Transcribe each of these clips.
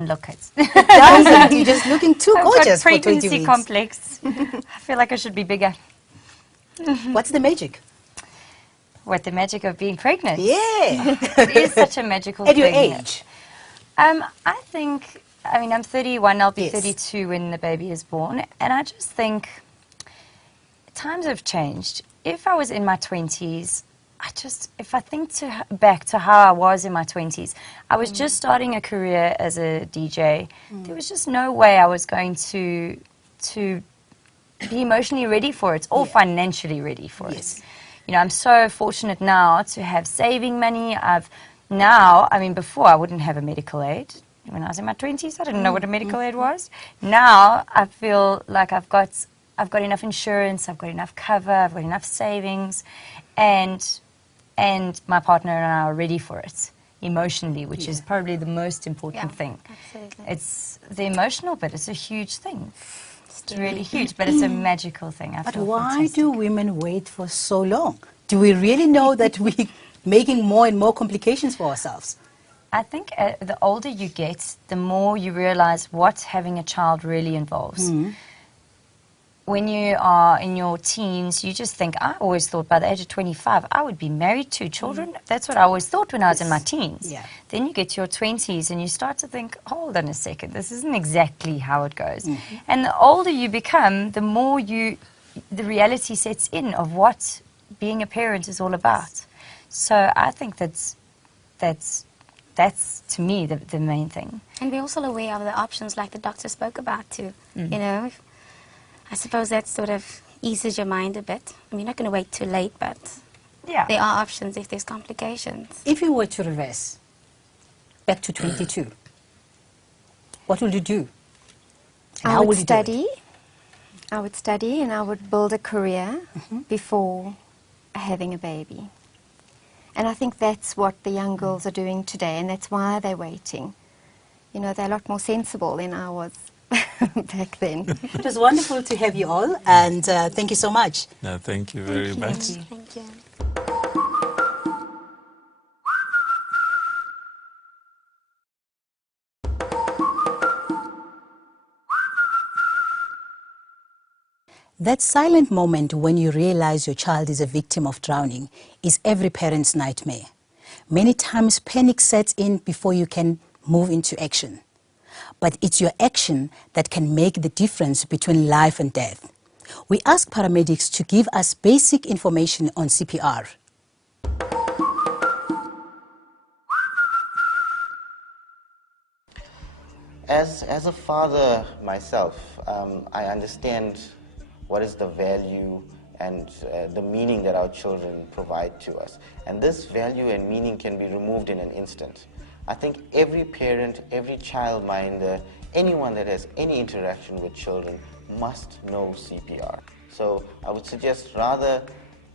look it. Doesn't. You're just looking too gorgeous for I've got 20 pregnancy weeks. complex. I feel like I should be bigger. What's the magic? What, the magic of being pregnant? Yeah. It is such a magical At thing. your age? I think, I mean, I'm 31, I'll be Yes. 32 when the baby is born, and I just think times have changed. If I was in my 20s, if I think back to how I was in my 20s, I was just starting a career as a DJ. There was just no way I was going to be emotionally ready for it or financially ready for it. You know, I'm so fortunate now to have saving money. Before I wouldn't have a medical aid. When I was in my 20s, I didn't know what a medical aid was. Now I feel like I've got enough insurance, I've got enough cover, I've got enough savings, and my partner and I are ready for it emotionally, which is probably the most important thing. Absolutely. It's the emotional bit. It's a huge thing. It's really huge, but it's a magical thing. I But feel why fantastic. do women wait for so long? Do we really know that we're making more and more complications for ourselves? I think the older you get, the more you realize what having a child really involves. When you are in your teens, you just think, I always thought by the age of 25, I would be married, 2 children. That's what I always thought when I was in my teens. Yeah. Then you get to your 20s and you start to think, hold on a second, this isn't exactly how it goes. And the older you become, the more the reality sets in of what being a parent is all about. So I think that's to me the main thing. And we're also aware of the options like the doctor spoke about too. You know, I suppose that sort of eases your mind a bit. I mean, you're not going to wait too late, but there are options if there's complications. If you were to reverse back to 22, what would you do? And how I would would you do it? study. I would study and I would build a career before having a baby. And I think that's what the young girls are doing today, and that's why they're waiting. You know, they're a lot more sensible than I was back then. It was wonderful to have you all, and thank you so much. No, thank you very much. Thank you. That silent moment when you realize your child is a victim of drowning is every parent's nightmare. Many times panic sets in before you can move into action. But it's your action that can make the difference between life and death. We ask paramedics to give us basic information on CPR. As a father myself, I understand what is the value and the meaning that our children provide to us. And this value and meaning can be removed in an instant. I think every parent, every childminder, anyone that has any interaction with children must know CPR. So I would suggest rather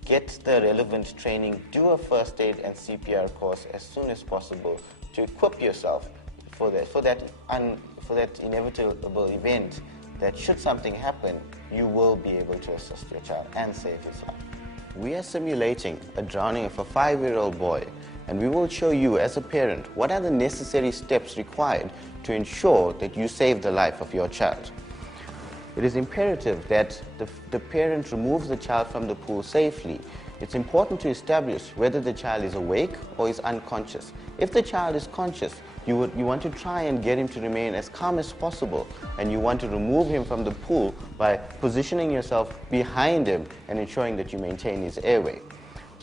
get the relevant training, do a first aid and CPR course as soon as possible to equip yourself for that inevitable event that should something happen, you will be able to assist your child and save his life. We are simulating a drowning of a 5-year-old boy, and we will show you as a parent what are the necessary steps required to ensure that you save the life of your child. It is imperative that the parent removes the child from the pool safely. It's important to establish whether the child is awake or is unconscious. If the child is conscious, you want to try and get him to remain as calm as possible, and you want to remove him from the pool by positioning yourself behind him and ensuring that you maintain his airway.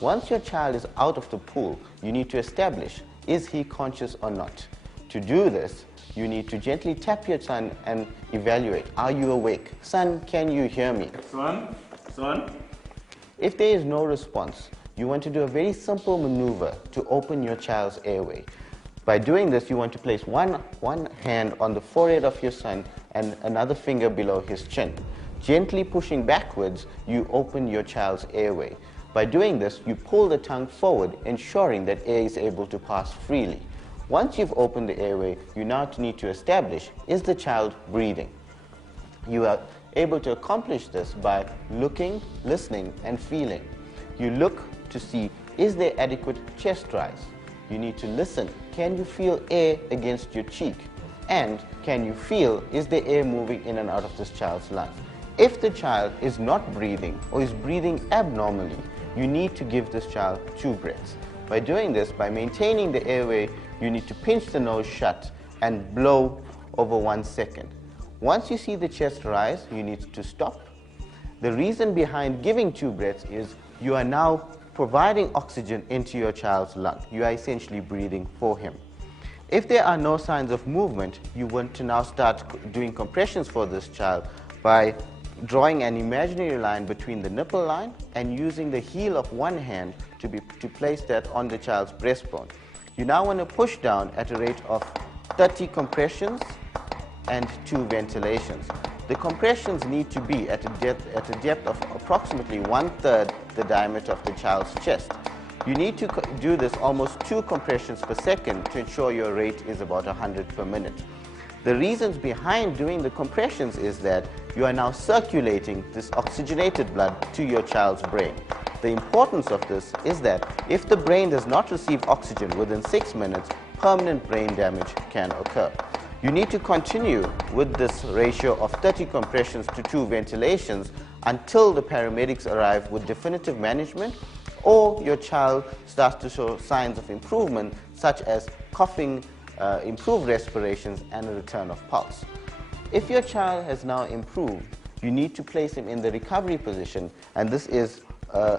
Once your child is out of the pool, you need to establish, is he conscious or not? To do this, you need to gently tap your son and evaluate, are you awake? Son, can you hear me? Son. If there is no response, you want to do a very simple maneuver to open your child's airway. By doing this, you want to place one hand on the forehead of your son and another finger below his chin. Gently pushing backwards, you open your child's airway. By doing this, you pull the tongue forward, ensuring that air is able to pass freely. Once you've opened the airway, you now need to establish, is the child breathing? You are able to accomplish this by looking, listening, and feeling. You look to see, is there adequate chest rise? You need to listen. Can you feel air against your cheek? And can you feel, is the air moving in and out of this child's lungs? If the child is not breathing or is breathing abnormally, you need to give this child 2 breaths. By doing this, by maintaining the airway, you need to pinch the nose shut and blow over 1 second. Once you see the chest rise, you need to stop. The reason behind giving 2 breaths is you are now providing oxygen into your child's lung. You are essentially breathing for him. If there are no signs of movement, you want to now start doing compressions for this child by drawing an imaginary line between the nipple line and using the heel of one hand to place that on the child's breastbone. You now want to push down at a rate of 30 compressions and 2 ventilations. The compressions need to be at a depth of approximately 1/3 the diameter of the child's chest. You need to do this almost 2 compressions per second to ensure your rate is about 100 per minute. The reasons behind doing the compressions is that you are now circulating this oxygenated blood to your child's brain. The importance of this is that if the brain does not receive oxygen within 6 minutes, permanent brain damage can occur. You need to continue with this ratio of 30 compressions to 2 ventilations until the paramedics arrive with definitive management or your child starts to show signs of improvement such as coughing, improved respirations and a return of pulse. If your child has now improved, you need to place him in the recovery position, and this is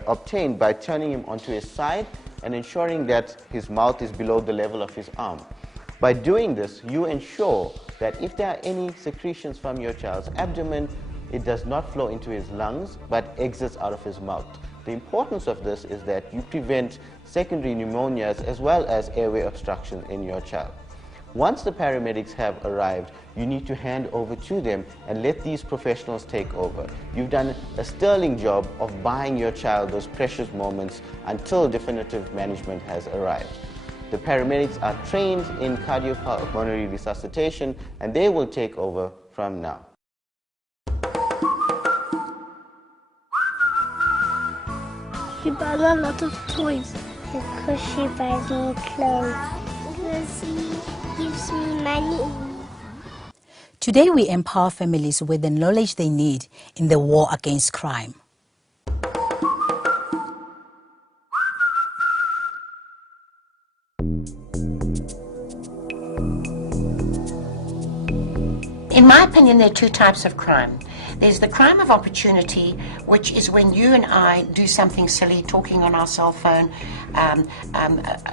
obtained by turning him onto his side and ensuring that his mouth is below the level of his arm. By doing this, you ensure that if there are any secretions from your child's abdomen, it does not flow into his lungs, but exits out of his mouth. The importance of this is that you prevent secondary pneumonias as well as airway obstruction in your child. Once the paramedics have arrived, you need to hand over to them and let these professionals take over. You've done a sterling job of buying your child those precious moments until definitive management has arrived. The paramedics are trained in cardiopulmonary resuscitation and they will take over from now. She buys a lot of toys. Because she buys me clothes. Because he gives me money. Today we empower families with the knowledge they need in the war against crime. In my opinion, there are 2 types of crime. There's the crime of opportunity, which is when you and I do something silly, talking on our cell phone,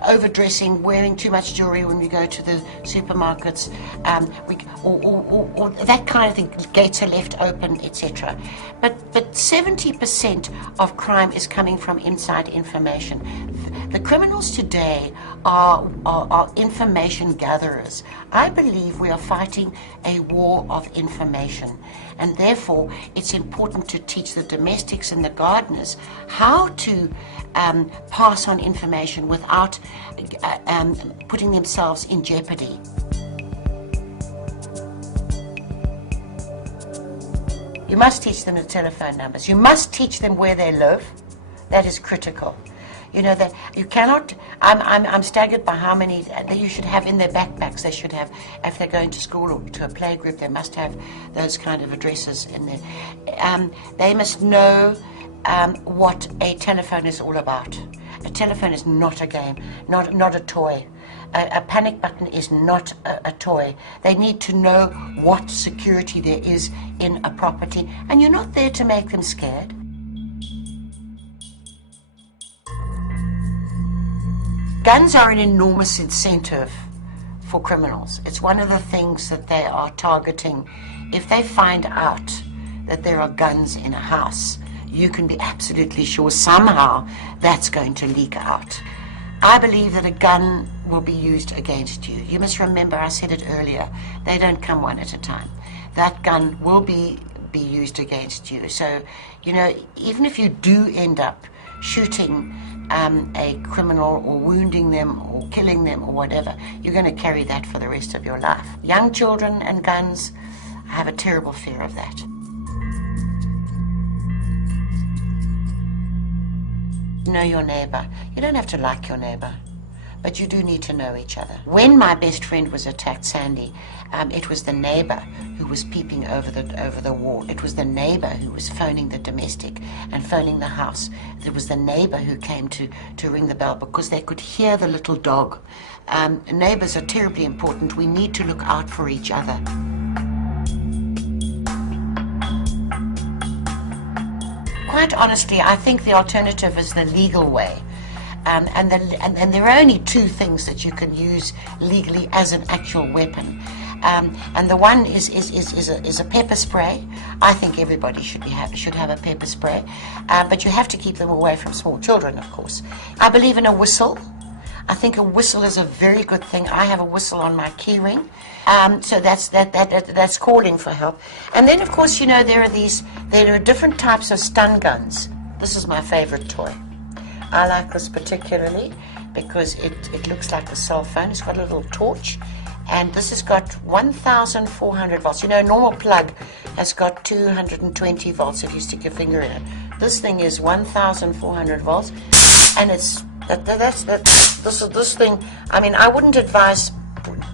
overdressing, wearing too much jewelry when we go to the supermarkets, or that kind of thing, gates are left open, etc. But 70% of crime is coming from inside information. The criminals today are information gatherers. I believe we are fighting a war of information, and therefore it's important to teach the domestics and the gardeners how to pass on information without putting themselves in jeopardy. You must teach them the telephone numbers. You must teach them where they live. That is critical. You know that you cannot. I'm staggered by how many that you should have in their backpacks. They should have, if they're going to school or to a playgroup, they must have those kind of addresses in there. They must know what a telephone is all about. A telephone is not a game, not a toy. A panic button is not a toy. They need to know what security there is in a property, and you're not there to make them scared. Guns are an enormous incentive for criminals. It's one of the things that they are targeting. If they find out that there are guns in a house, you can be absolutely sure somehow that's going to leak out. I believe that a gun will be used against you. You must remember, I said it earlier, they don't come one at a time. That gun will be used against you. So, you know, even if you do end up shooting a criminal or wounding them or killing them or whatever, you're going to carry that for the rest of your life. Young children and guns, I have a terrible fear of that. Know your neighbor. You don't have to like your neighbor, but you do need to know each other. When my best friend was attacked, Sandy, it was the neighbor who was peeping over the wall. It was the neighbor who was phoning the domestic and phoning the house. It was the neighbor who came to ring the bell because they could hear the little dog. Neighbors are terribly important. We need to look out for each other. Quite honestly, I think the alternative is the legal way. And there are only two things that you can use legally as an actual weapon. And the one is a pepper spray. I think everybody should have a pepper spray. But you have to keep them away from small children, of course. I believe in a whistle. I think a whistle is a very good thing. I have a whistle on my key ring. So that's calling for help. And then, of course, you know, there are different types of stun guns. This is my favorite toy. I like this particularly because it looks like a cell phone. It's got a little torch, and this has got 1,400 volts. You know, a normal plug has got 220 volts if you stick your finger in it. This thing is 1,400 volts, and it's this thing. I mean, I wouldn't advise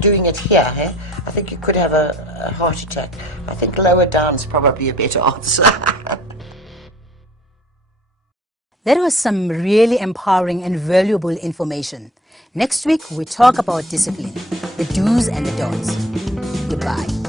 doing it here. Eh? I think you could have a heart attack. I think lower down is probably a better answer. That was some really empowering and valuable information. Next week, we talk about discipline, the do's and the don'ts. Goodbye.